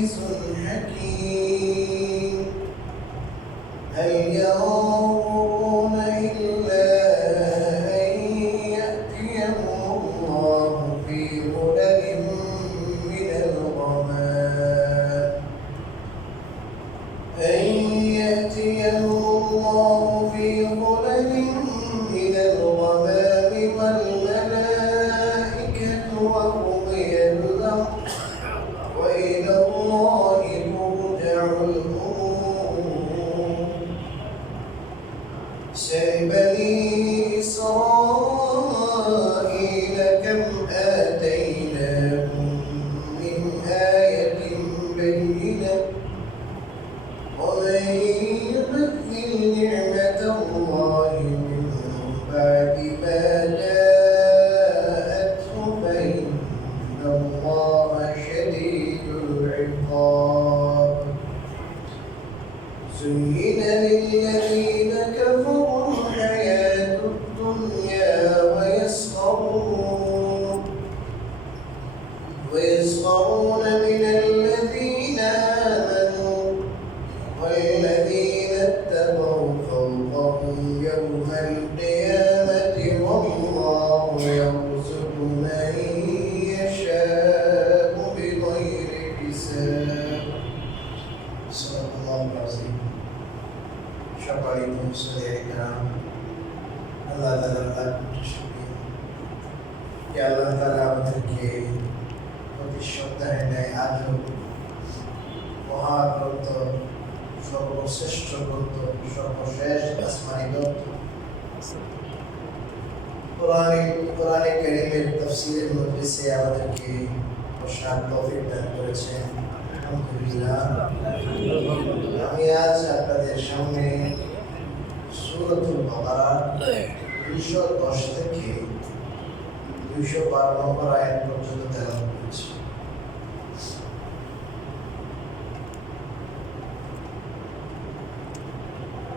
عزيز حكيم هل ينظرون إلا أن يأتيهم الله في ظلل من الغمام أن يأتيهم الله في ظلل من الغمام والملائكة وقضي الأمر وإلى الله ترجع الأمور سل بني إسرائيل كم آتيناهم من آية بينة ومن يبدل نعمة الله من بعد ما جاءته فإن الله شديد العقاب زين للذين كفروا الحياة الدنيا ويسخرون من الذين آمنوا والذين اتقوا فوقهم يوم القيامة والله يرزق من يشاء بغير حساب صدق الله العظيم شكرا لكم আল্লাহ তাআলা আল্লাহ তাআলা আমাদেরকে প্রতি সপ্তাহে নেয় আজও মহাগ্রন্থ সর্বশ্রেষ্ঠ গ্রন্থ সর্বশেষ আসমানি গ্রন্থ কোরআনে কারীমের তাফসীরের মজলিসে আমাদেরকে বসার তৌফিক দান করেছেন আলহামদুলিল্লাহ। আমি আজ আপনাদের সামনে সূরাতুল বাকারা 210 থেকে 212 নম্বর আয়াত পর্যন্ত তেলাওয়াত করেছি।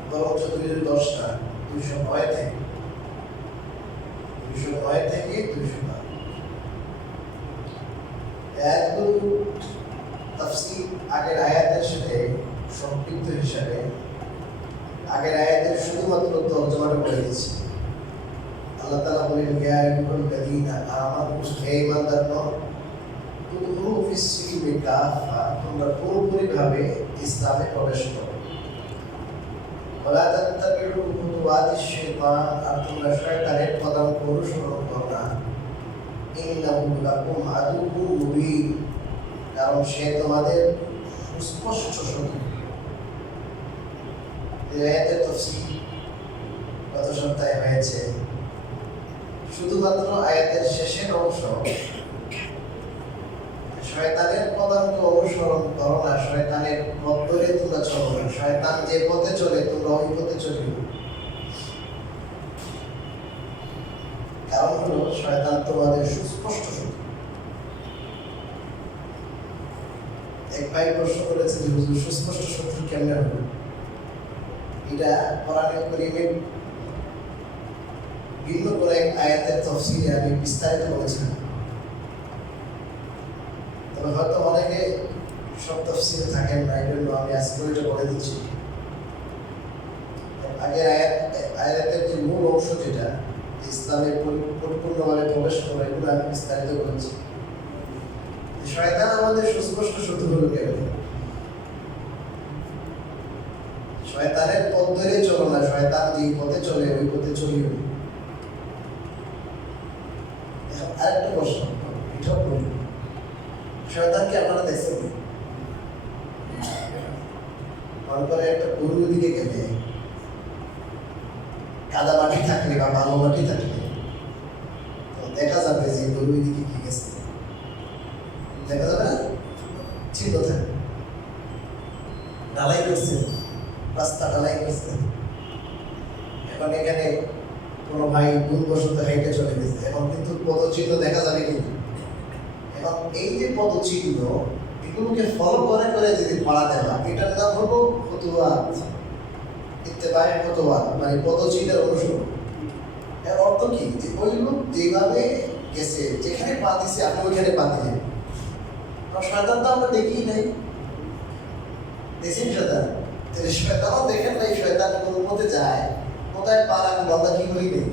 বরঞ্চ 210টা 209 থেকে 212 আয়াতগুলো তাফসীর আগের আয়াতের সাথে সম্পৃক্ত হিসাবে আগের আয়াতের শুধুমাত্র তর্জমাটা করে দিয়েছি। আল্লাহ তাআলা বলেন ইয়া আইয়ুহাল্লাযীনা আমানু হে ঈমানদারগণ তুদখুলু ফিস-সিলমি কাফা তোমরা পুরোপুরিভাবে ইসলামে প্রবেশ করো ওয়ালা তাত্তাবিউ খুতুওয়াতিশ শাইতান আর তোমরা শয়তানের পদাঙ্ক অনুসরণ করো না ইন্নাহু লাকুম আদুউম মুবিন কারণ সে তোমাদের সুস্পষ্ট শত্রু। আয়াতের তাফসীর গত সপ্তাহে হয়েছে। শুধুমাত্র আয়াতের শেষের অংশ শয়তানের পদাঙ্ক অনুসরণ করো না, শয়তানের পথ ধরে তোমরা চলো না, শয়তান যে পথে চলে তোমরা ওই পথে চলিও। কারণ হলো শয়তান তোমাদের সুস্পষ্ট শত্রু। এক ভাই প্রশ্ন করেছে যে হুজুর সুস্পষ্ট শত্রু কেমনে হবে? এটা কোরআনে কারীমের ভিন্ন করে এক আয়াতের তাফসীরে আমি বিস্তারিত বলেছিলাম। তবে হয়তো অনেকে সব তাফসীরে থাকেন না, এই জন্য আমি আজকে ওইটা বলে দিচ্ছি। আগের আয়াতের যে মূল অংশ যেটা ইসলামে পরিপূর্ণভাবে প্রবেশ করে এগুলো আমি বিস্তারিত করেছি। শয়তান আমাদের সুস্পষ্ট শত্রু হলো কেমন? শয়তানের পথ ধরে চলো না, শয়তান যে পথে চলে ওই পথে চলিও। আরেকটা প্রশ্ন এটাও বলি, শয়তানকে আপনারা দেখছেন? মনে করে একটা গরুর দিকে গেলে কাদা মাটি থাকলে বা ভালো মাটি থাকলে দেখা যাবে যে গরুর দিকে কি গেছে, দেখা যাবে না? ছিল থাকে ঢালাই করছে, রাস্তা ঢালাই করছে, এখন এখানে কোনো ভাই ভুলবশত হাইটে চলে গেছে, এখন কিন্তু পদচিহ্ন দেখা যাবে কিন্তু। এখন এই যে পদচিহ্ন এগুলোকে ফলো করে করে যদি পড়া দেওয়া, এটার নাম হলো খুতুওয়াত, ইত্তেবায়ে খুতুওয়াত, মানে পদচিহ্নের অনুসরণ। এর অর্থ কি? যে ওই লোক যেভাবে গেছে, যেখানে পা দিছে আপনি ওইখানে পা দিলেন। শয়তান তো আমরা দেখি নাই, দেখছেন শয়তান? তাহলে শয়তানও দেখেন নাই শয়তান কোন পথে যায়, কোথায় পার আমি বান্দা কি করি নেই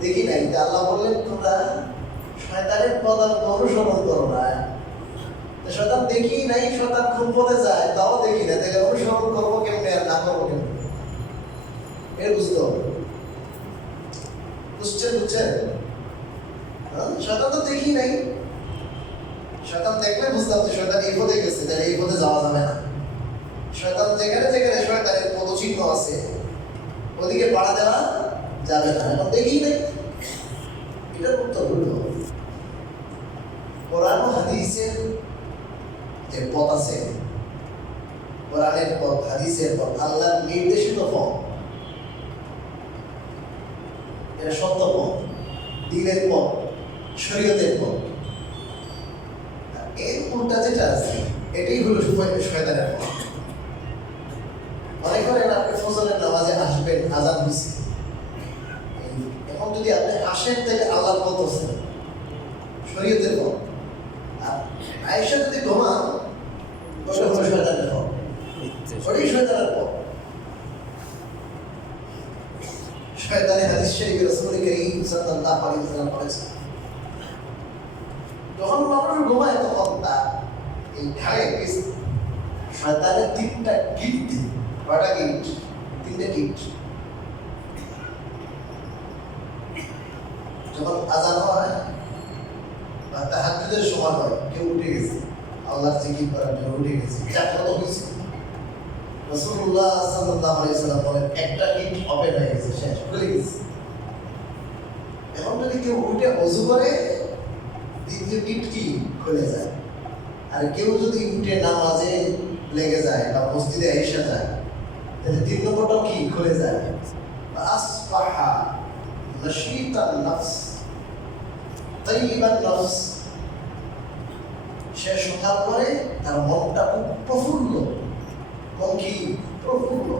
দেখি নাই। তা আল্লাহ বললেন তোমরা শয়তানের পদাঙ্ক অনুসরণ করো না। শয়তান দেখি নাই, শয়তান কোন পথে যায় তাও দেখি না, তাহলে অনুসরণ করবো কেমনে আর না করবো কেমনে? এটা বুঝতে হবে। বুঝছেন? শয়তান তো দেখি নাই, শয়তান দেখলে বুঝতাম যে শয়তান এই পথে গেছে, তাহলে এই পথে যাওয়া যাবে না। শয়তান যেখানে যেখানে শয়তানের পদচিহ্ন আছে ওদিকে পাড়া দেওয়া যাবে না। এখন দেখি নাই, এটার উত্তর হলো কোরআন ও হাদিসের যে পথ আছে, কোরআনের পথ, হাদিসের পথ, আল্লাহর নির্দেশিত পথ, এটা সত্য পথ, দ্বীনের পথ, শরীয়তের পথ। এর উল্টা যেটা আছে এটাই হলো শয়তানের পথ। মনে করেন আপনি ফজরের নামাজে আসবেন, আযান হইছে, এখন যদি আপনি আসেন তাহলে আল্লাহর পথ আছে, শরীয়তের পথ। আর আয়েশা যদি ঘুমান ওটা হলো শয়তানের পথ, ওটাই শয়তানের পথ। শয়তানের হাদিস শরীফে রাসূল করিম সাল্লাল্লাহু আলাইহি ওয়াসাল্লাম বলেছেন, যখন মানুষ ঘুমায় তখন তার এই ঘাড়ে শয়তানের 3টা গিট দিই। কয়টা গিট? 3টে গিট। যখন আযান হয় বা তাহাজ্জুদের সময় হয়, কেউ উঠে গেছে আল্লাহর জিকির করার জন্য, উঠে গেছে, জাগ্রত হয়েছে, রাসূলুল্লাহ সাল্লাল্লাহু আলাইহি ওয়াসাল্লাম বলেন একটা গিট ওপেন হয়ে গেছে, শেষ, খুলে গেছে। এখন যদি কেউ উঠে ওযু করে দ্বিতীয় গিট কি খুলে যায়। আর কেউ যদি উঠে নামাজে লেগে যায় বা মসজিদে এসে যায় তাহলে 3 নম্বরটাও কি খুলে যায়। আসবাহা নাশীতান নফস তাইয়িবান নফস, সে সকাল করে তার মনটা খুব প্রফুল্ল, মন কি প্রফুল্ল।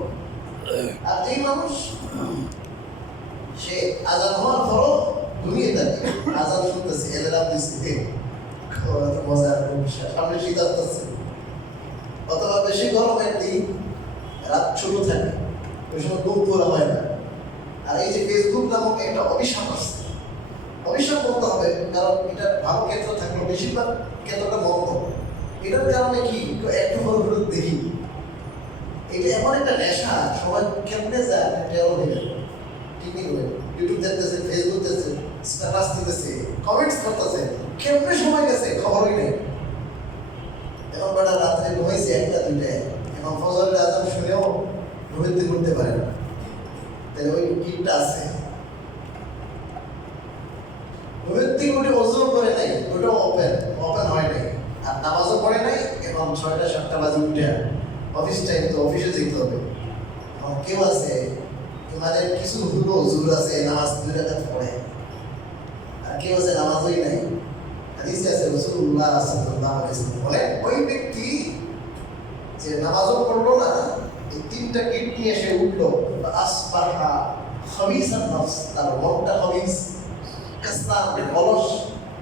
আর যে মানুষ সে আযান হওয়ার পরও ঘুমিয়ে থাকে, আযান শুনতেছে, এলার্ম দিচ্ছে, মজার বিষয়, সামনে শীত আসতেছে অথবা বেশি গরমের দিন, রাত ছোট থাকে, ওই সময় ঘুম পুরা হয় না। আর এই যে ফেসবুক নামক একটা অভিশাপ আছে, অভিশাপ বলতে হবে, কারণ এটা ভালো ক্ষেত্র থাকলেও বেশিরভাগ ক্ষেত্রটা মন্দ। এটার কারণে কি একটু পর দেখি, এটা এমন একটা নেশা, সবাই কেমনে যায় টেরো হয়ে যাবে। ঠিক নেই, ইউটিউব দেখতেছে, ফেসবুক দেখতেছে, স্ট্যাটাস দিতেছে, কমেন্টস করতেছে, কেমনে সময় গেছে খবরই নেই। এখন বেটা রাত্রে ঘুমাইছে 1টা 2টায়, এখন ফজরের আযান শুনেও ঘুমাইতে করতে পারে না, তাহলে ওই গিটটা আছে। ঘুমাইতে উঠে ওযু করে নাই, ওটাও ওপেন হয় নাই, আর নামাজও পড়ে নাই। এখন 6টা 7টা বাজে উঠে অফিস টাইম, তো অফিসে যেতে হবে। এখন কেউ আছে মানে কিছু হলো হুজুর আছে নামাজ 2 রাকাত পড়ে, আর কেউ আছে নামাজই নাই। হাদিসে আছে রাসূলুল্লাহ সাল্লাল্লাহু আলাইহি ওয়াসাল্লাম বলেন, ওই ব্যক্তি যে নামাজও পড়লো না, এই 3টা গিট নিয়ে সে উঠলো, আসবাহা খাবিসান নফস, তার মনটা খাবিস, কাসলান, অলস,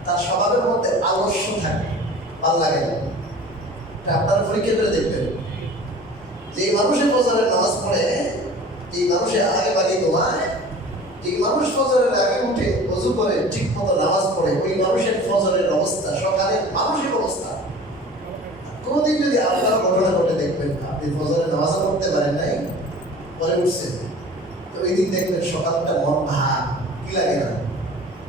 তার স্বভাবের মধ্যে আলস্য থাকে, ভালো লাগে না। এটা আপনারা পরীক্ষা করে দেখবেন, যে মানুষের ফজরের নামাজ পড়ে, এই মানুষের আগে বাগে ঘুমায়, এই মানুষ ফজরের আগে উঠে ওযু করে ঠিক মতো নামাজ পড়ে, ওই মানুষের ফজরের অবস্থা, সকালের মানুষের অবস্থা। কোনদিন যদি আপনার ঘটনা ঘটে দেখবেন, আপনি ফজরের নামাজ পড়তে পারেন নাই, পরে উঠছেন, তো ওই দিন দেখবেন সকালটা মন ভার, কি লাগে না,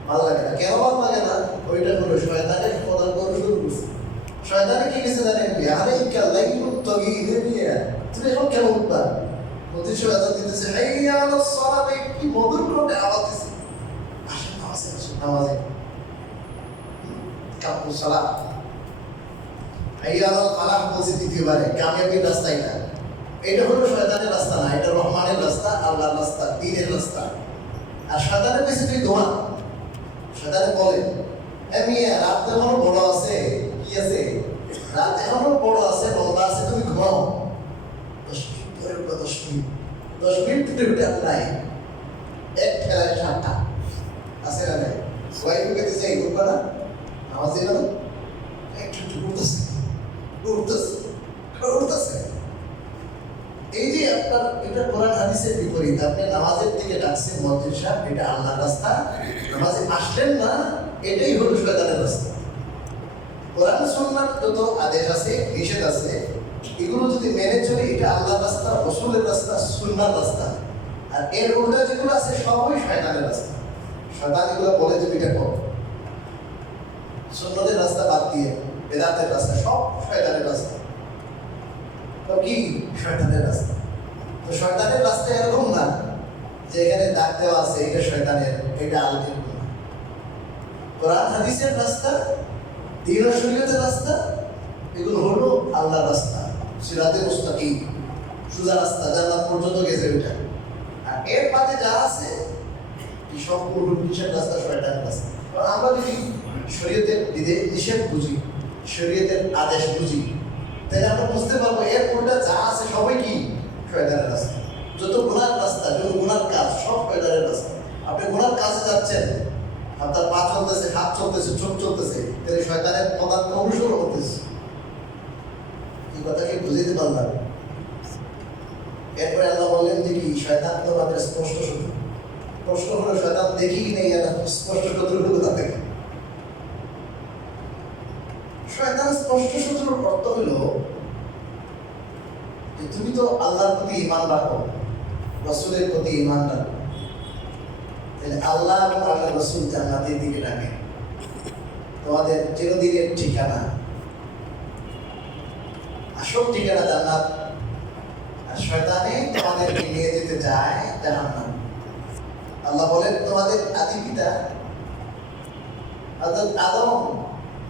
ভালো লাগে না। কেন ভালো লাগে না? ওইটা হলো শয়তানের পদাঙ্ক শুরু করছে। শয়তানে কি কিছু জানেন? আলাইকা লাইলুত তাগীদিয়া, তুমি এখন কেন উঠবা? মধ্যে শয়তান দিতেছে হাইয়া আলাস সালাত, কি মধুর করে আওয়াজ দিছে, আসেন নামাজে, আসেন নামাজে, কাপু সালাত, হাইয়া আলাল ফালাহ বলছে দ্বিতীয়বারে, কামিয়াবির রাস্তা এটা। এটা হলো শয়তানের রাস্তা না, এটা রহমানের রাস্তা, আল্লাহর রাস্তা, দ্বীনের রাস্তা। আর শয়তানের কাছে তুই দোয়া, শয়তানে বলে রাত এখনো বড় আছে, কি আছে, রাত এখনো বড় আছে, লম্বা আছে, তুমি ঘুমাও। 10 মিনিট উঠে নাই, এক খেলায় 7টা আছে না নাই, সবাই ঢুকেতে চাই ঘুরবা না, নামাজ দিবে না, একটু উঠতেছে উঠতেছে উঠতেছে, এবার এটা কোরআন হাদিসের বিপরীত। আপনি নামাজের দিকে ডাকছেন মসজিদ সাহেব, এটা আল্লাহর রাস্তা, নামাজে আসলেন না, এটাই হলো শয়তানের রাস্তা। কোরআন সুন্নাহর যত আদেশ আছে, নিষেধ আছে, এগুলো যদি মেনে চলি এটা আল্লাহর রাস্তা, রাসূলের রাস্তা, সুন্নাহর রাস্তা। আর এর উল্টা যেগুলো আছে সবই শয়তানের রাস্তা। শয়তান এগুলো বলে যে এটা করো, সুন্নতের রাস্তা বাদ দিয়ে বেদাতের রাস্তা, সব শয়তানের রাস্তা। তো কি শয়তানের রাস্তা? তো শয়তানের রাস্তা এরকম না যে এখানে দাগ দেওয়া আছে এটা শয়তানের, এটা আল্লাহর। কোরআন হাদিসের রাস্তা, দ্বীন ও শরীয়তের রাস্তা, এগুলো হলো আল্লাহর রাস্তা, সিরাতে মুস্তাকিম, সোজা রাস্তা, জান্নাত পর্যন্ত গেছে ওইটা। আর এর পাশে যা আছে এই সবগুলো কিসের রাস্তা? শয়তানের রাস্তা। আমরা যদি শরীয়তের নিষেধ বুঝি, শরীয়তের আদেশ বুঝি, তাহলে আমরা বুঝতে পারবো এর উল্টা যা আছে সবই কি শয়তানের রাস্তা। যত গুনার রাস্তা, যত গুনার কাজ, সব শয়তানের রাস্তা। আপনি গুনার কাজে যাচ্ছেন, আপনার পা চলতেছে, হাত চলতেছে, চোখ চলতেছে, তাহলে শয়তানের পদার্থ অনুসরণ করতেছে। এই কথা কি বুঝতে পারলাম? এরপরে আল্লাহ বললেন যে কি শয়তান তো আমাদের স্পষ্ট শত্রু। প্রশ্ন হলো শয়তান দেখি কি নেই, স্পষ্ট শত্রু কোথা থেকে? শয়তান স্পষ্ট শত্রুর অর্থ হলো যে তুমি তো আল্লাহর প্রতি ঈমান রাখো, রাসূলের প্রতি ঈমান রাখো, তাহলে আল্লাহ এবং আল্লাহ রাসূল জান্নাতের দিকে ডাকে, তোমাদের চিরদিনের ঠিকানা, আসল ঠিকানা জান্নাত। আর শয়তানে তোমাদেরকে নিয়ে যেতে চায় জাহান্নাম। আল্লাহ বলেন তোমাদের আদি পিতা হযরত আদম,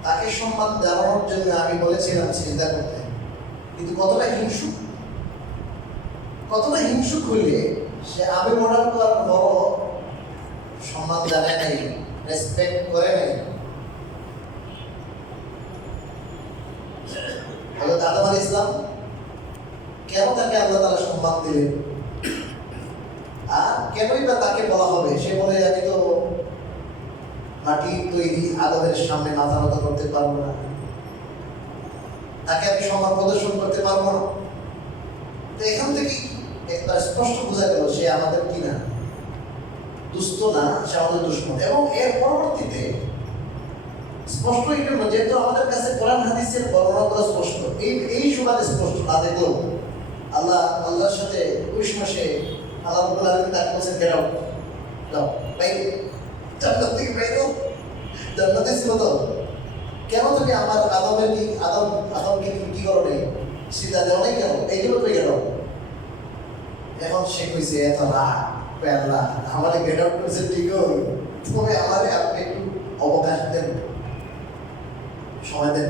তাকে সম্মান দেওয়ার জন্য আমি বলেছিলাম সিজদা করতে, কিন্তু কতটা হিংসুক হইলে সে আবে মডাল করার বড় সম্মান জানায় নাই, রেসপেক্ট করে নাই। হযরত আদম আলাইহিস সালাম কেন তাকে আল্লাহ তাআলা সম্মান দিলেন? আর কেনই বা তাকে বলা হবে? সে বলে আমি তো মাটি তৈরি, আদমের সামনে মাথা নত করতে পারবো না, তাকে আমি সম্মান প্রদর্শন করতে পারবো না। তো এখান থেকে একটা স্পষ্ট বোঝা গেল সে আমাদের কি না, দুস্থ না, সে আমাদের দুশ্মন। এবং এর পরবর্তীতে স্পষ্ট এই জন্য যেহেতু আমাদের কাছে কোরআন হাদিসের বর্ণনাগুলো স্পষ্ট, এই সুবাদে স্পষ্ট না দেখলেও আল্লাহর সাথে ওই সময় সে আল্লাহ রাব্বুল আলামিন তাকে বলছেন গেট আউট, যাও বাইরে, জান্নাত থেকে বাইরে হও। জান্নাতে ছিল তো, কেন তুমি আমার আদমকে তুমি কি করো নেই, সিধা দেও নাই কেন? এইগুলো তুমি গেল। এখন সে কইছে এত রাগ, আল্লাহ আমারে গেট আউট করছে ঠিক, তবে আমারে আপনি একটু অবকাশ দেন, সময় দেন।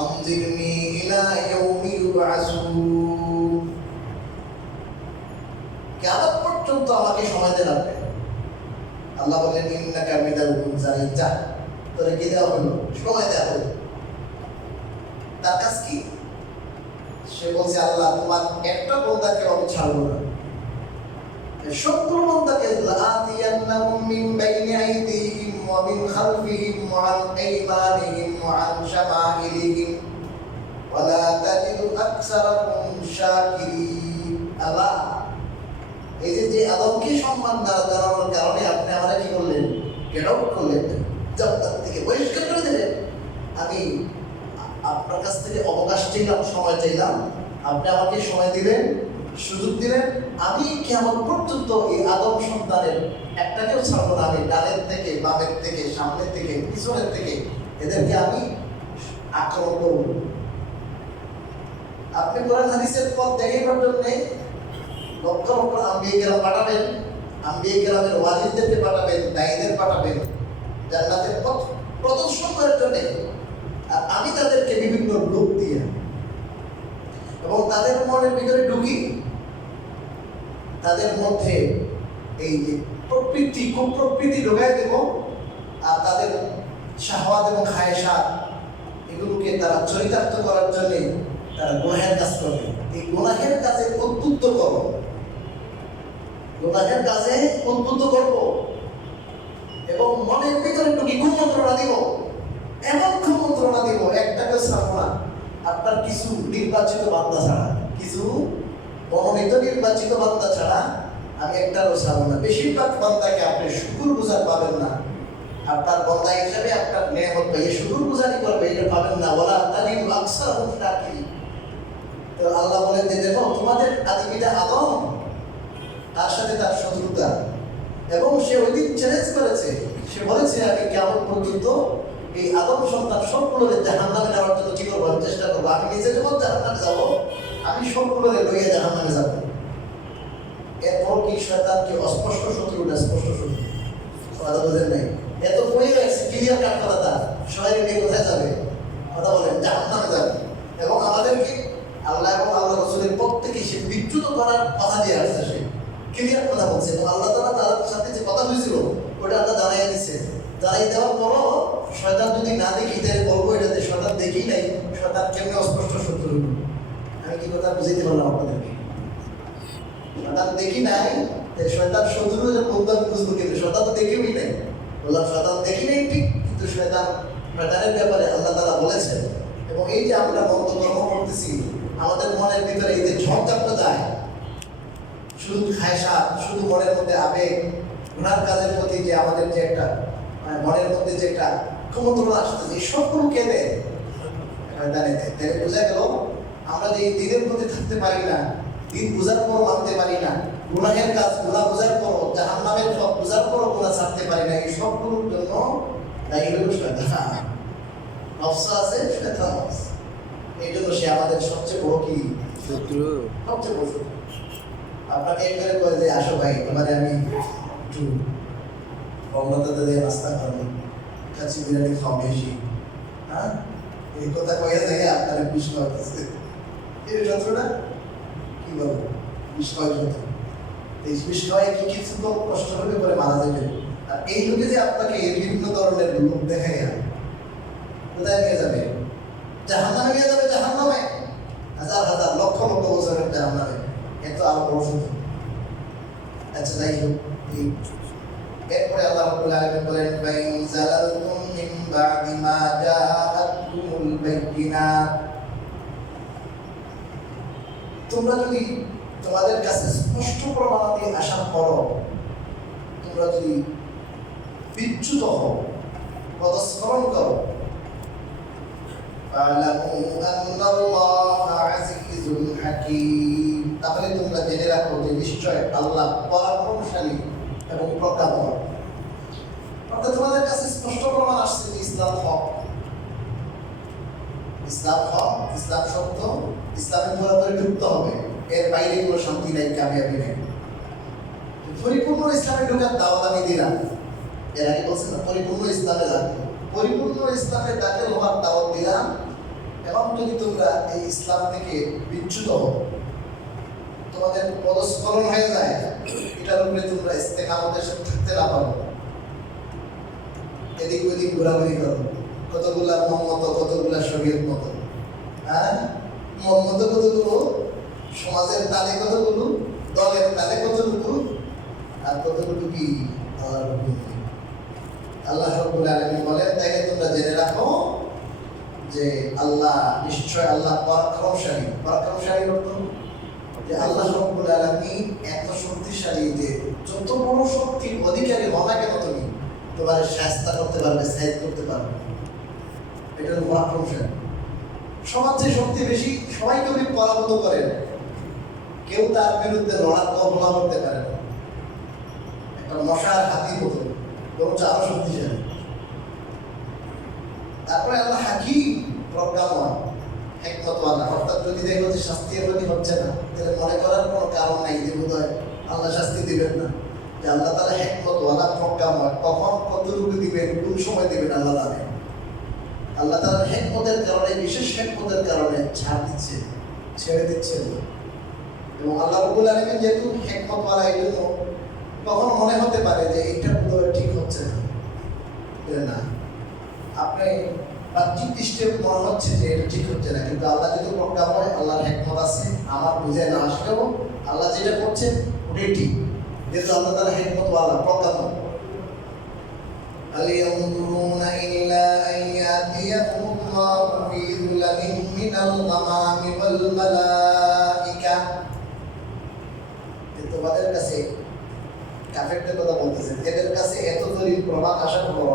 আমজিরনি ইলা ইয়াউমি ইউবআসুন, কিয়ামত পর্যন্ত আমাকে সময় দেন আপনি। আল্লাহ বললেন ইন্নাকা মিনাল মুনজারিন, যা তোরে কি দেওয়া হলো, সময় দেওয়া হলো। তার কাজ কি? সে বলছে আল্লাহ তোমার একটা বান্দাকে আমি ছাড়বো না, সবগুলো বান্দাকে লাআতিয়ান্নাহুম মিন বাইনি আইদিহিম ওয়া মিন খালফিহিম ওয়া আন আইমানিহিম ওয়া আন শামাইলিহিম ওয়া লা তাজিদু আকসারাহুম শাকিরিন। আল্লাহ এই যে আদমকে সম্মান জানানোর কারণে আপনি আমাকে কি করলেন, গেট আউট করলেন, জান্নাত থেকে বহিষ্কার করে দিলেন। আমি আপনার কাছ থেকে অবকাশ চাইলাম, সময় চাইলাম, আপনি আমাকে সময় দিলেন, সুযোগ দিলেন। আমি কিয়ামত পর্যন্ত এই আদম সন্তানের একটাকেও ছাড়বো না। আমি ডানের থেকে, বামের থেকে, সামনের থেকে, পিছনের থেকে এদেরকে আমি আক্রমণ করব। আপনি কোরআন হাদিসের পথ দেখাইবার জন্যে লক্ষ লক্ষ আম্বিয়া কেরাম পাঠাবেন, আম্বিয়া কেরামের ওয়ালিদদেরকে পাঠাবেন, দায়ীদের পাঠাবেন জান্নাতের পথ প্রদর্শন করার জন্যে। আর আমি তাদেরকে বিভিন্ন রূপ দিয়ে এবং তাদের মনের ভিতরে ঢুকি, তাদের মধ্যে এই যে কুপ্রবৃত্তি ঢোকাই দেব। আর তাদের শাহওয়াত এবং খায়েশাত এগুলোকে তারা চরিতার্থ করার জন্যে তারা গুনাহের কাজ করবে। এই গুনাহের কাজে উদ্বুদ্ধ করো, গুনাহের কাজে উদ্বুদ্ধ করবো এবং মনের ভিতরে ঢুকি কুমন্ত্রণা দিব, এমন কুমন্ত্রণা দিব একটাকে ছাড়বো না আপনার কিছু নির্বাচিত বান্দা ছাড়া। কি কিছু মনোনীত নির্বাচিত বান্দা ছাড়া আমি একটারও ছাড়ব না। বেশিরভাগ বান্দাকে আপনি শুকুর গুজার পাবেন না, আপনার বান্দা হিসাবে আপনার নেয়ামত পাইয়ে শুকুর গুজারি করবে, এটা পাবেন না। ওয়ালা তাজিদু আকসারহুম শাকিরিন। তো আল্লাহ বলেন যে দেখো তোমাদের আদি পিতা আদম, তার সাথে তার শত্রুতা, এবং সে ওই দিন চ্যালেঞ্জ করেছে, সে বলেছে আমি কিয়ামত পর্যন্ত এই আদম সন্তান সবগুলোরে জাহান্নামে নেওয়ার জন্য কি করবো, চেষ্টা করবো। আমি নিজে যখন জাহান্নামে যাবো, আমি সবগুলোরে লইয়া জাহান্নামে যাবো। এরপর কি শয়তান কি অস্পষ্ট শত্রু না স্পষ্ট শত্রু? কথা বোঝেন নাই? এত বই গেছে, ক্লিয়ার কাট কথা, তার সবাই নিয়ে কোথায় যাবে? কথা বলেন, জাহান্নামে যাবে। এবং আমাদেরকে আল্লাহ এবং আল্লাহ রাসূলের প্রত্যেকে সে বিচ্যুত করার কথা দিয়ে আসছে, সে ক্লিয়ার কথা বলছে। এবং আল্লাহ তাআলা তার সাথে যে কথা হয়েছিল ওটা আল্লাহ জানাইয়া দিচ্ছে। জানাই দেওয়ার পরও শয়তান যদি না দেখি, তাহলে বলবো এটাতে শয়তান দেখি নাই, শয়তান কেমনে অস্পষ্ট শত্রু হইল। আমি কি কথা বুঝাইতে পারলাম আপনাদেরকে? শয়তান দেখি নাই, শয়তান শত্রু বলতে আমি বুঝবো, কিন্তু শয়তান তো দেখেই নাই। বললাম শয়তান দেখি নাই ঠিক, কিন্তু শয়তানের ব্যাপারে আল্লাহ তাআলা বলেছেন। এবং এই যে আমরা মন্তকর্ম করতেছি, আমাদের মনের ভিতরে এই যে ঝড়ঝাপটা যায়, শুধু খায়সা, শুধু মনের মধ্যে আবেগ, গুনার কাজের প্রতি যে আমাদের যে একটা মনের মধ্যে যে একটা ক্ষমতা আসতেছে, এই সবগুলো কে দেয়? তাহলে বোঝা গেল আমরা যে এই দিনের প্রতি থাকতে পারি না, দিন বুঝার পর মানতে পারি না, গুনাহের কাজ গুনাহ বুঝার পর, জাহান্নামের সব বুঝার পর গুনাহ ছাড়তে পারি না, এই সবগুলোর জন্য দায়ী হলো শয়তান। নফস আছে, শয়তান আছে। এই জন্য সে আমাদের সবচেয়ে বড় কি শত্রু, সবচেয়ে বড় শত্রু। আপনাকে একবারে বলে যে আসো ভাই, তোমারে আমি একটু অমৃততা দিয়ে নাস্তা করাবো, খাচ্ছি বিরিয়ানি খাও বেশি, হ্যাঁ, এই কথা কয়ে যায় আপনারা বিষ খাওয়াতেছে। এই যন্ত্রটা কি বলবো, বিষ খাওয়ার যন্ত্র। এই বিষ খাওয়াই কি কিছু তো কষ্ট হলে পরে মারা যাবে। আর এই লোকে যে আপনাকে বিভিন্ন ধরনের লোক দেখায়, কোথায় নিয়ে যাবে? জাহান্নামে নিয়ে যাবে, জাহান্নামে হাজার হাজার লক্ষ লক্ষ বছরের জাহান্নামে। এত আরো বড় শত্রু। আচ্ছা, যাই হোক, এরপরে আল্লাহ রাব্বুল আলামিন বলেন ফাইন জালালতুম মিন বাদি মা জাআতকুমুল বাইয়িনাত, তোমরা যদি তোমাদের কাছে স্পষ্ট প্রমাণাদি আসার পরও তোমরা যদি বিচ্যুত হও, পদস্খলন করো, ফালামু আন্নাল্লাহা আজিজুল হাকীম, তাহলে তোমরা জেনে রাখো যে নিশ্চয় আল্লাহ পরাক্রমশালী এবং প্রজ্ঞাময়। অর্থাৎ তোমাদের কাছে স্পষ্ট প্রমাণ আসছে যে ইসলাম হক, ইসলাম হক, ইসলাম সত্য, ইসলামে পুরোপুরি যুক্ত হবে, এর বাইরে কোনো শান্তি নাই, কামিয়াবি নেই। পরিপূর্ণ ইসলামে ঢোকার দাওয়াত আমি দিলাম, এর আগে বলছি না, পরিপূর্ণ ইসলামে ডাকে, পরিপূর্ণ ইসলামে ডাকে হওয়ার দাওয়াত দিলাম। এবং যদি তোমরা এই ইসলাম থেকে বিচ্যুত হও, তোমাদের পদস্খলন হয়ে যায়, এটার উপরে তোমরা ইস্তেকামতের সাথে থাকতে না পারো, এদিক ওদিক ঘোরাঘুরি করো, কতগুলা মত, কতগুলা শরীয়ত মত, হ্যাঁ, মত কতগুলো, সমাজের তালে কতগুলো, দলের তালে কতটুকু, আর কতটুকু কি আল্লাহ রাব্বুল আলামিন বলেন, তাইলে তোমরা জেনে রাখো যে আল্লাহ নিশ্চয় আল্লাহ পরাক্রমশালী। পরাক্রমশালী অর্থ যে আল্লাহ রাব্বুল আলামিন এত শক্তিশালী যে যত বড় শক্তির অধিকারী হও না কেন তুমি, তোমার শাস্তা করতে পারবে, সাইজ করতে পারবে, এটা হলো পরাক্রমশালী। সবার যে শক্তি বেশি, সবাইকে উনি পরাভূত করেন, কেউ তার বিরুদ্ধে লড়ার কল্পনা করতে পারে না। একটা মশার হাতির মতো, বরঞ্চ আরো শক্তিশালী। তারপরে আল্লাহ হাকিম, প্রজ্ঞাময়, হিকমতওয়ালা। অর্থাৎ যদি দেখো যে শাস্তি এমনি হচ্ছে না, তাহলে মনে করার কোনো কারণ নাই যে বোধহয় আল্লাহ শাস্তি দিবেন না। যে আল্লাহ তাআলা হিকমতওয়ালা, প্রজ্ঞাময়, কখন কতটুকু দিবেন, কোন সময় দিবেন আল্লাহ জানে। আল্লাহ তাআলার হিকমতের কারণে, বিশেষ হিকমতের কারণে ছাড় দিচ্ছে, ছেড়ে দিচ্ছে। এবং আল্লাহ রাব্বুল আলামিন যেহেতু হিকমতওয়ালা, এই জন্য কখন মনে হতে পারে যে এইটা বোধহয় ঠিক হচ্ছে না, আপনি বাহ্যিক দৃষ্টিতে মনে হচ্ছে যে এটা ঠিক হচ্ছে না, কিন্তু আল্লাহ যেহেতু প্রজ্ঞাময়, আল্লাহর হিকমত আছে, আমার বুঝে না আসলেও আল্লাহ যেটা করছেন ওটাই ঠিক, যেহেতু আল্লাহ তাআলা হিকমতওয়ালা, প্রজ্ঞাময়। هل ينظرون إلا أن يأتيهم الله في ظلل من الغمام والملائكة তোমাদের কাছে কাফেরদের কথা বলতেছেন, এদের কাছে এত দলিল প্রমাণ আসার পর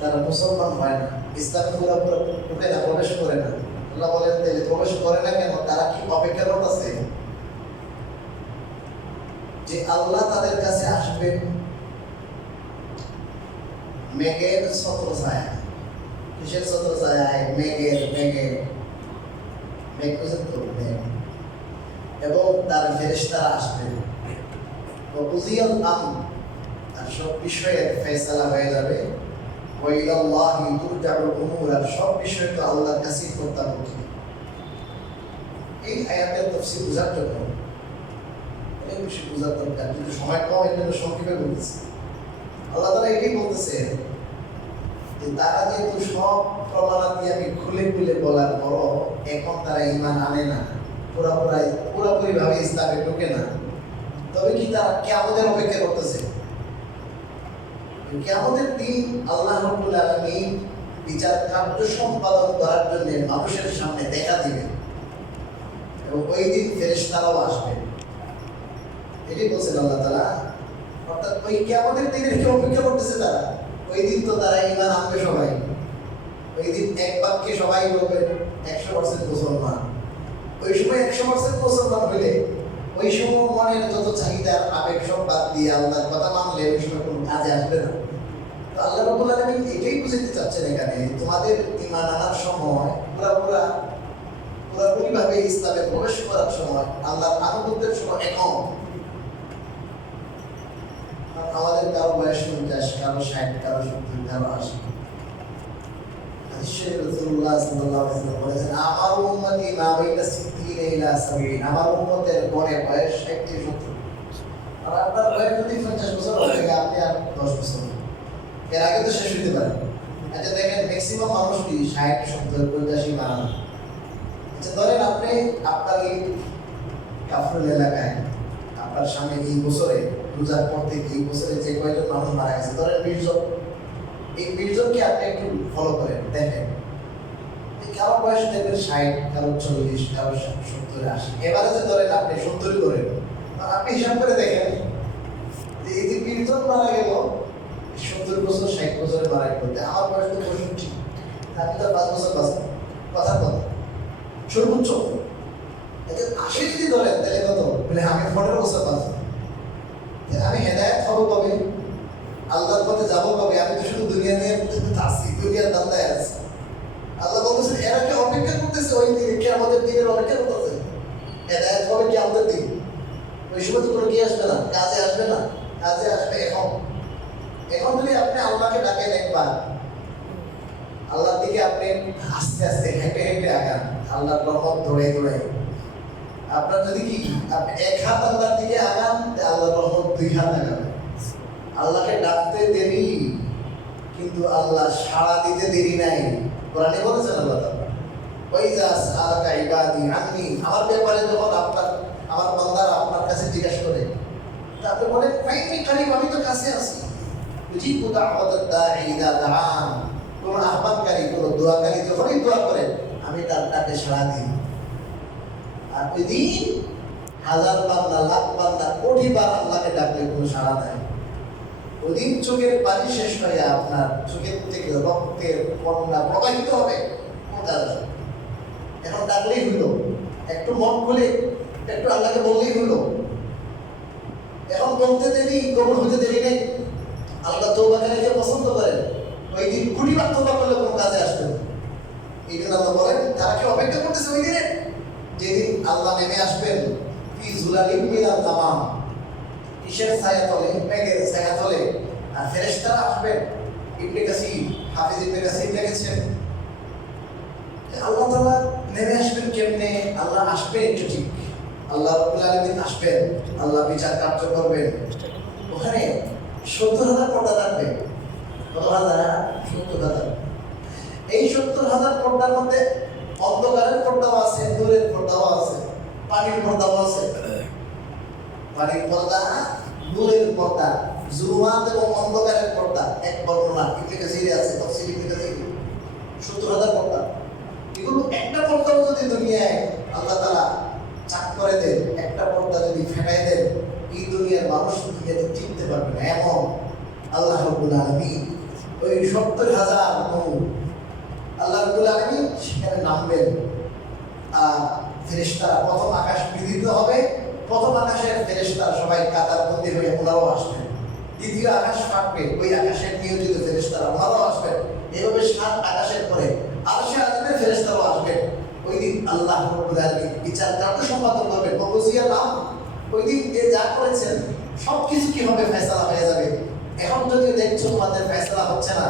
তারা মুসলমান হয় না, ইসলামে পুরোপুরি ঢুকে না, প্রবেশ করে না। আল্লাহ বলেন তাহলে প্রবেশ করে না কেন? তারা কি অপেক্ষারত আছে যে আল্লাহ তাদের কাছে আসবেন মেঘের ছত্র ছায়া? কিসের ছত্র ছায়ায়? মেঘের মেঘ বুঝেন তো, মেঘ, এবং তার ফেরেশতারা আসবেন। ওয়াকুযিয়াল আমর, আর সব বিষয়ে ফয়সালা হয়ে যাবে। ওয়া ইলাল্লাহি তুরজাউল উমুর, আর সব বিষয় তো আল্লাহর কাছেই প্রত্যাবর্তিত। এই আয়াতের তাফসীর বোঝার জন্য অনেক বেশি বোঝার দরকার, কিন্তু সময় কম, এই জন্য সংক্ষেপে বলতেছি। আল্লাহ তাআলা এটাই বলতেছে যে তারা যেহেতু সব প্রমাণাদি আমি খুলে খুলে বলার পরও এখন তারা ঈমান আনে না, পুরোপুরি ভাবে ইসলামে ঢোকে না, তবে কি তারা কিয়ামতের অপেক্ষা করতেছে? কিয়ামতের দিন আল্লাহ রাব্বুল আলামিন বিচার কার্য সম্পাদন করার জন্য মানুষের সামনে দেখা দিবেন, এবং ওই দিন ফেরেশতারাও আসবে। এটাই বলছেন আল্লাহ তাআলা। অর্থাৎ ওই কিয়ামতের দিনের কি অপেক্ষা করতেছে তারা? ওই দিন তো তারা ঈমান আনবে সবাই। ওই দিন এক বাক্যে সবাই বলবে 100% মুসলমান। ওই সময় 100% মুসলমান হইলে ওই সময় মনের যত চাহিদা আবেগ সব বাদ দিয়ে আল্লাহর কথা মানলে ওই সময় কোনো কাজে আসবে না। তো আল্লাহ রাব্বুল আলামিন এটাই বুঝাতে চাচ্ছেন এখানে, তোমাদের ঈমান আনার সময় পুরোপুরি ভাবে ইসলামে প্রবেশ করার সময়, আল্লাহর আনুগত্যের সময় এখন আমাদের কারো বয়স 50, কারো 60, কারো 70, কারো 80। রাসূলুল্লাহ সাল্লাল্লাহু আলাইহি ওয়াসাল্লাম বলেছেন, আমার উম্মতি মা বাইনা 60 ইলা 70, আমার উম্মতের গড়ে বয়স 60 থেকে 70। আর আপনার বয়স যদি 50 বছর হয়ে যায়, আপনি আর 10 বছর, এর আগে তো শেষ হতে পারে। আচ্ছা দেখেন, ম্যাক্সিমাম মানুষই 60, 70, 85 মারা। আচ্ছা ধরেন আপনি আপনার এই কাফরুল এলাকায় আপনার সামনে এই বছরে রোজার পর থেকে এই বছরে যে কয়জন মানুষ মারা গেছে, ধরেন 20 জন। এই 20 জনকে আপনি একটু ফলো করেন, দেখেন কারো বয়স দেখবেন 60, কারো 40, কারো 70, 80। এবারে যে ধরেন আপনি 70 করেন, আপনি হিসাব করে দেখেন যে এই যে 20 জন মারা গেল 70 বছর 60 বছরে মারা গেল, আমার বয়স তো 65, আমি তো 5 বছর বাঁচব। কথা সর্বোচ্চ 80 যদি ধরেন তাহলে কত? বলে আমি 15 বছর বাঁচব। আমি হেদায়েত হবো কবে? আল্লাহর পথে যাবো কবে? আমি তো শুধু দুনিয়া নিয়ে আসছি, দুনিয়ার দান্দায় আছি। আল্লাহ বলতেছে এরা কি অপেক্ষা করতেছে ওই দিনে, কিয়ামতের দিনের অপেক্ষা করতেছে। হেদায়েত হবে কিয়ামতের দিন, ওই সময় তো কোনো কি আসবে না, কাজে আসবে না। কাজে আসবে এখন যদি আপনি আল্লাহকে ডাকেন একবার, আল্লাহর দিকে আপনি আস্তে আস্তে হেঁটে হেঁটে আগান, আল্লাহর রহমত দৌড়াই। আপনার যদি কি আপনি 1 হাত আল্লাহর দিকে আগান, আল্লাহর রহমত 2 হাত আগান। আল্লাহকে ডাকতে দেরি, কিন্তু আল্লাহ সাড়া দিতে দেরি নাই। কোরআনে বলেছেন আল্লাহ তাআলা, ওয়াইজা সাআলাকা ইবাদি আন্নী, আমার ব্যাপারে যখন আমার বান্দারা আপনার কাছে জিজ্ঞাসা করে, তারপরে বলেন ফাইনি কারীব, আমি তো কাছে আছি। উজিবু দাওয়াতাদ দাঈ ইযা দাআন, কোন আহ্বানকারী, কোন দোয়াকারী যখনই দোয়া করে আমি তার ডাকে সাড়া দিই। আর ওই দিন 1000 বান্দা, লাখ বান্দা, কোটি বার আল্লাহকে ডাকলে কোনো সাড়া নাই। ওদিন চোখের পানি শেষ হয়ে আপনার চোখের থেকে রক্তের বন্যা প্রবাহিত হবে। এখন ডাকলেই হলো, একটু মন খুলে একটু আল্লাহকে বললেই হলো। এখন বলতে দেরি, কবুল হতে দেরি নেই। আল্লাহ তওবাকারীকে পছন্দ করেন। ওই দিন কোটি বার তওবা করলে কোনো কাজে আসবে না। এই জন্য আল্লাহ বলেন তারা কি অপেক্ষা করতেছে ওই দিনে, যেদিন আল্লাহ নেমে আসবেন ফি যুলালিম মিনাল গামাম, কিসের ছায়া তলে? মেঘের ছায়া তলে। আর ফেরেশতারা আসবেন। ইবনে কাসির, হাফিজ ইবনে কাসির লিখেছেন আল্লাহ তাআলা নেমে আসবেন কেমনে? আল্লাহ আসবেন একটু ঠিক, আল্লাহ রাব্বুল আলামিন আসবেন, আল্লাহ বিচার কার্য করবেন। ওখানে 70,000 পর্দা থাকবে। কত হাজার? 70,000। এই 70,000 পর্দার মধ্যে অন্ধকারের পর্দাও আছে, নূরের পর্দাও আছে, পানির পর্দাও আছে। পানির পর্দা, নূরের পর্দা, জুলুমাত এবং অন্ধকারের পর্দা, এক বর্ণনা ইবনে কাসিরে আছে, তাফসীর ইবনে কাসির। 70,000 পর্দা। এগুলো একটা পর্দাও যদি দুনিয়ায় আল্লাহ তাআলা চাক করে দেন, একটা পর্দা যদি ফেটাই দেন, দুনিয়াতে টিকতে পারবে না। এমন আল্লাহ রাব্বুল আলামিন ওই 70,000 নূর আল্লাহ রাব্বুল আলামিন সেখানে নামবেন। আর ফেরেশতারা প্রথম আকাশ বিদিত হবে, প্রথম আকাশের ফেরেশতারা সবাই কাতারবন্দি হয়ে ওনারাও আসবেন। দ্বিতীয় আকাশ ফাটবে, ওই আকাশের নিয়োজিত ফেরেশতারা ওনারাও আসবেন। এভাবে 7 আকাশের পরে আরশে আযমের ফেরেশতারাও আসবেন। ওই দিন আল্লাহ রাব্বুল আলামিন বিচার কার্য সম্পাদন করবেন। মকুজিয়া নাম ওই দিন যে যা করেছেন সবকিছু কিভাবে ফয়সালা হয়ে যাবে। এখন যদি দেখছো তোমাদের ফয়সালা হচ্ছে না,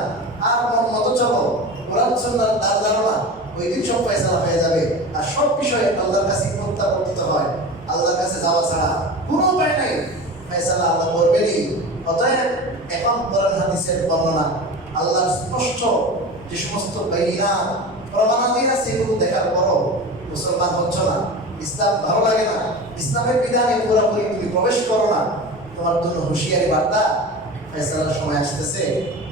আর মন মতো চলো, কোরআন সুন্নাহর তার ধারণা, ওই দিন সব ফয়সালা হয়ে যাবে। আর সব বিষয়ে আল্লাহর কাছে প্রত্যাবর্তিত হয়, আল্লাহর কাছে যাওয়া ছাড়া কোনো উপায় নাই। ফয়সালা আল্লাহ করবেনই। অতএব এখন কোরআন হাদিসের বর্ণনা আল্লাহর স্পষ্ট যে সমস্ত বাইনা প্রমাণাদি আছে, এগুলো দেখার পরও মুসলমান হচ্ছ না, ইসলাম ভালো লাগে না, ইসলামের বিধানে পুরোপুরি তুমি প্রবেশ করো না, তোমার জন্য হুঁশিয়ারি বার্তা। ফয়সালার সময় আসতেছে,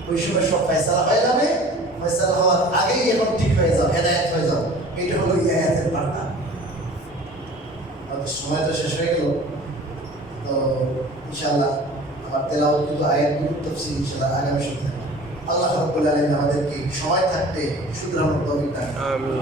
ওই সময় সব ফয়সালা হয়ে যাবে। ফয়সালা হওয়ার আগেই এখন ঠিক হয়ে যাও, হেদায়েত হয়ে যাও। এটা হলো ইহায়াতের বার্তা। আমাদের সময় তো শেষ হয়ে গেল। তো ইনশাআল্লাহ আমার তেলাওয়াত কিন্তু আয়াতগুলো তাফসীর ইনশাআল্লাহ আগামী সপ্তাহে। আল্লাহ রাব্বুল আলামিন আমাদেরকে সময় থাকতে শুধরানোর তৌফিক দান করুন। আমিন।